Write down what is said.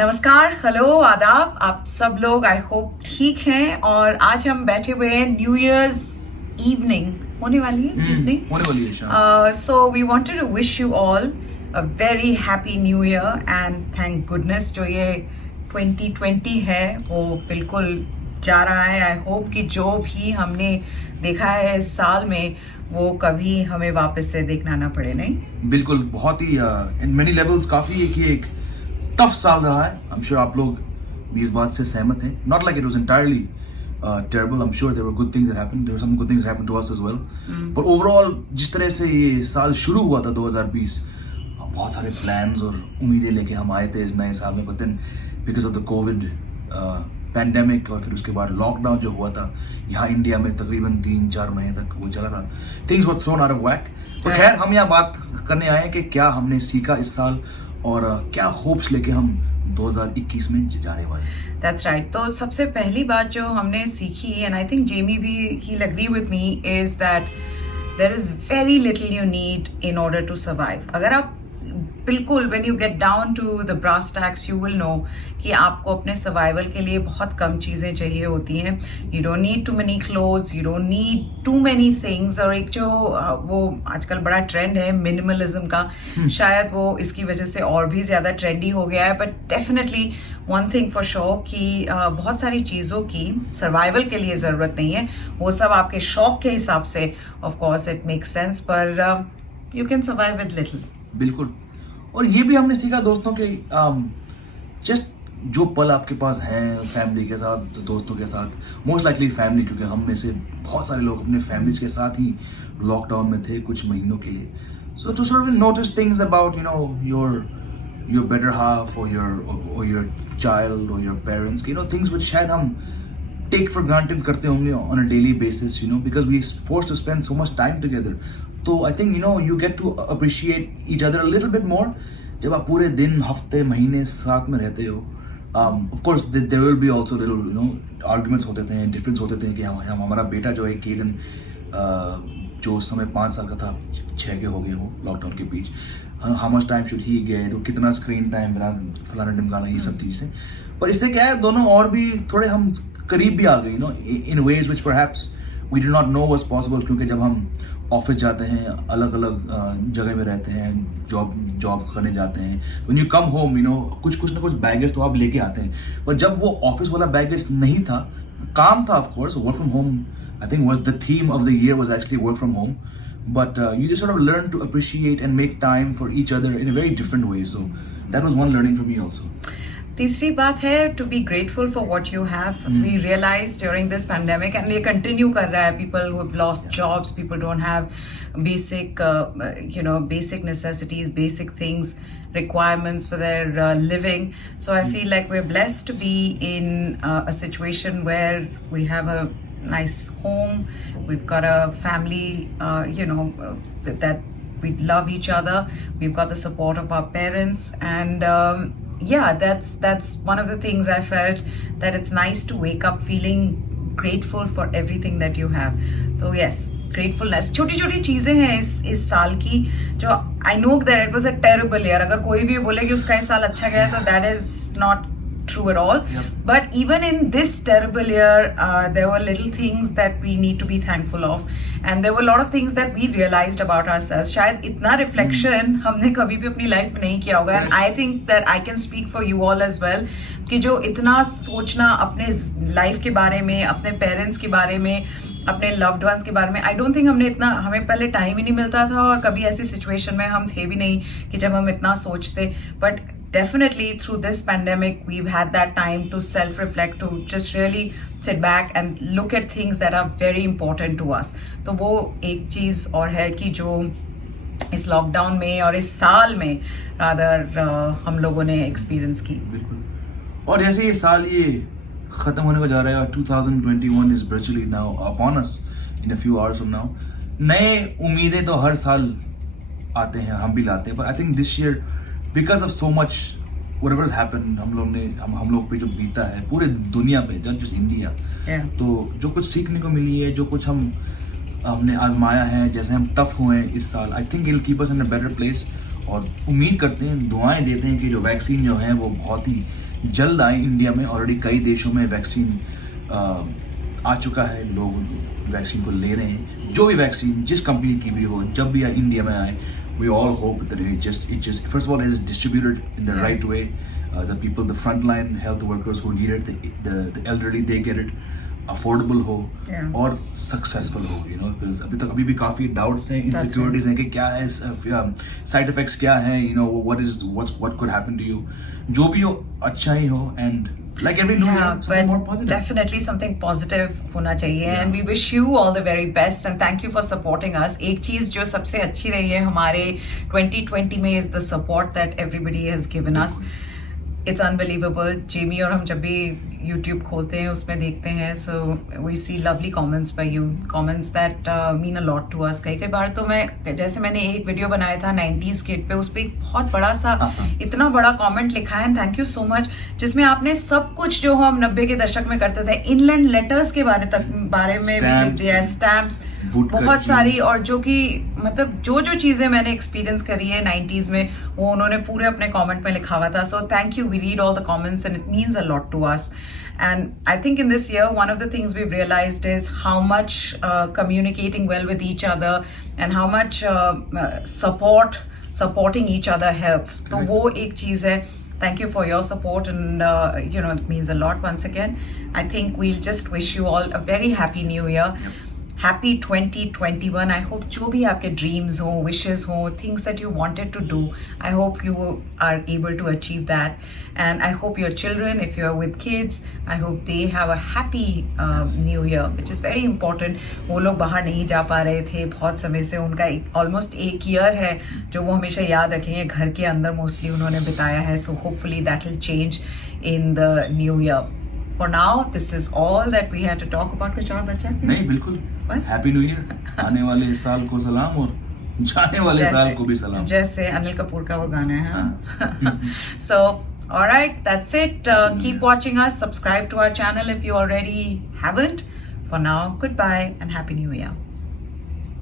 नमस्कार, हेलो, आदाब। आप सब लोग आई होप ठीक हैं और आज हम बैठे हुए हैं न्यू ईयर्स इवनिंग होने वाली है इवनिंग होने वाली है शाम। So we wanted to wish you all a very happy new year and thank goodness जो ये 2020 है वो बिल्कुल जा रहा है। आई होप कि जो भी हमने देखा है इस साल में वो कभी हमें वापस से देखना ना पड़े। नहीं, बिल्कुल, बहुत ही इन मेनी लेवल्स काफी एक टफ साल रहा है। आई एम श्योर आप लोग भी इस बात से सहमत हैं। Not like it was entirely terrible. I'm sure there were good things that happened. There were some good things that happened to us as well. But overall, जिस तरह से ये साल शुरू हुआ था 2020, बहुत सारे plans और उम्मीदें लेके हम आए थे इस नए साल में, but then because of the COVID pandemic और फिर उसके बाद लॉकडाउन जो हुआ था यहाँ इंडिया में तकरीबन 3-4 महीने तक वो चला था, things were thrown out of whack. तो खैर हम यहाँ बात करने आए हैं कि क्या हमने सीखा इस साल और क्या होप्स लेके हम 2021 में जाने वाले हैं। That's right. तो सबसे पहली बात जो हमने सीखी, एंड आई थिंक जेमी भी ही agree with me, is that there is very little you need in order to survive. अगर आप बिल्कुल when you get down to the brass tacks you will know कि आपको अपने सर्वाइवल के लिए बहुत कम चीज़ें चाहिए होती हैं। You don't need too many clothes, you don't need too many things. और एक जो वो आजकल बड़ा ट्रेंड है मिनिमलिज्म का, शायद वो इसकी वजह से और भी ज़्यादा ट्रेंडी हो गया है। But definitely one thing for sure कि बहुत सारी चीज़ों की सर्वाइवल के लिए ज़रूरत नहीं है। वो सब आपके शौक के हिसाब से of course it makes sense, पर you can survive with little. बिल्कुल। और ये भी हमने सीखा दोस्तों कि जस्ट जो पल आपके पास हैं फैमिली के साथ, दोस्तों के साथ, मोस्ट लाइकली फैमिली, क्योंकि हम में से बहुत सारे लोग अपने फैमिलीज के साथ ही लॉकडाउन में थे कुछ महीनों के लिए। So to sort of notice things about your better half और योर चाइल्ड और योर पेरेंट्स, थिंग्स विच शायद हम take for granted करते होंगे on a daily basis, because we forced to spend so much time together. तो I think you get to appreciate each other a little bit more जब आप पूरे दिन, हफ्ते, महीने साथ में रहते हो। Of course there will be also little arguments होते थे, difference होते थे कि हम हमारा बेटा जो है केडन जो उस समय 5 साल का था, 6 के हो गए वो लॉकडाउन के बीच, how much time should he get, वो कितना स्क्रीन टाइम फलाना ढिमकाना, ये सब चीज़ें। पर इससे क्या है, दोनों और भी थोड़े हम करीब भी आ गए, in ways which perhaps we did not know was possible, क्योंकि जब हम ऑफिस जाते हैं, अलग अलग जगह में रहते हैं, जॉब करने जाते हैं, when you come home, कुछ ना कुछ बैगेज तो आप लेके आते हैं। पर जब वो ऑफिस वाला बैगेज नहीं था, काम था, of course, work from home I think was the theme of the year, was actually work from home, but you just sort of learn to appreciate and make time for each other in a very different way. So that was one learning for me also. तीसरी बात है to be grateful for what you have. We realize during this pandemic, and ये continue कर रहा है, people who have lost jobs, people don't have basic basic necessities, basic things, requirements for their living. So I feel like we're blessed to be in a situation where we have a nice home, we've got a family, that we love each other, we've got the support of our parents, and yeah, that's one of the things I felt, that it's nice to wake up feeling grateful for everything that you have. So yes, gratefulness, छोटी छोटी चीजें हैं इस साल की, जो I know that it was a terrible year. अगर कोई भी बोले कि उसका इस साल अच्छा गया, तो that is not true at all. Yep. But even in this terrible year, there were little things that we need to be thankful of, and there were a lot of things that we realized about ourselves. शायद इतना reflection हमने कभी भी अपनी life में नहीं किया होगा, and I think that I can speak for you all as well, कि जो इतना सोचना अपने लाइफ के बारे में, अपने पेरेंट्स के बारे में, अपने लव्ड वंस के बारे में, आई डोंट थिंक हमें पहले टाइम ही नहीं मिलता था, और कभी ऐसी सिचुएशन में हम थे भी नहीं कि जब हम इतना सोचते। But definitely through this pandemic we've had that time to self-reflect, to just really sit back and look at things that are very important to us. तो वो एक चीज़ और है कि जो इस लॉकडाउन में और इस साल में रादर हम लोगों ने एक्सपीरियंस की। बिल्कुल। और जैसे ये साल ये ख़त्म होने को जा रहा है और 2021 is virtually now upon us in a few hours from now, नए उम्मीदें तो हर साल आते हैं, हम भी लाते हैं, पर I think this year because of so much whatever has happened, हम लोग पे जो बीता है पूरे दुनिया पे, not just India, तो जो कुछ सीखने को मिली है, जो कुछ हमने आजमाया है, जैसे हम टफ हुए हैं इस साल, I think it'll keep us in a better place. और उम्मीद करते हैं, दुआएं देते हैं कि जो वैक्सीन जो है वो बहुत ही जल्द आए इंडिया में। ऑलरेडी कई देशों में वैक्सीन आ चुका है, लोग वैक्सीन को ले रहे हैं। जो भी वैक्सीन जिस कंपनी की भी हो, जब भी इंडिया में आए, we all hope that it just first of all is distributed in the right way. The people, the frontline health workers who need it, the elderly, they get it, affordable हो और successful हो, you know, because अभी भी काफ़ी doubts हैं, insecurities हैं कि क्या है साइड इफेक्ट्स, क्या है, you know, what could happen to you. जो भी हो अच्छा ही हो, and like every new year, something more positive. Definitely something positive होना चाहिए, and we wish you all the very best and thank you for supporting us. एक चीज जो सबसे अच्छी रही है हमारे 2020 में is the support that everybody has given us. It's unbelievable. Jamie और हम जब भी YouTube खोलते हैं उसमें देखते हैं, so we see lovely comments by you, comments that mean a lot to us. कई बार तो जैसे मैंने एक वीडियो बनाया था 90s किड पे, उस पर एक बहुत बड़ा सा इतना बड़ा कमेंट लिखा है, थैंक यू सो मच, जिसमें आपने सब कुछ जो हम 90 के दशक में करते थे, इनलैंड लेटर्स के बारे में भी लिख दिया है, स्टैम्प्स बहुत सारी, और जो कि मतलब जो चीजें मैंने एक्सपीरियंस करी है 90s में वो उन्होंने पूरे अपने कमेंट में लिखा हुआ था. So thank you, we read all the comments and it means a lot to us. And I think in this year, one of the things we've realized is how much communicating well with each other and how much supporting each other helps. So वो एक चीज है. Thank you for your support and it means a lot once again. I think we'll just wish you all a very happy new year. Yep. Happy 2021. I hope जो भी आपके dreams हो, wishes हो, things that you wanted to do, I hope you are able to achieve that. And I hope your children, if you're with kids, I hope they have a happy new year, which is very important. वो लोग बाहर नहीं जा पा रहे थे बहुत समय से, उनका almost एक year है जो वो हमेशा याद रखेंगे, घर के अंदर mostly उन्होंने बिताया है. So hopefully that will change in the new year. For now, this is all that we had to talk about. कुछ और बचा? नहीं, बिल्कुल. बस हैप्पी न्यू ईयर. आने वाले साल को सलाम और जाने वाले साल को भी सलाम. जैसे अनिल कपूर का वो गाना है. So, all right, that's it. Keep watching us. Subscribe to our channel if you already haven't. For now, goodbye and happy new year.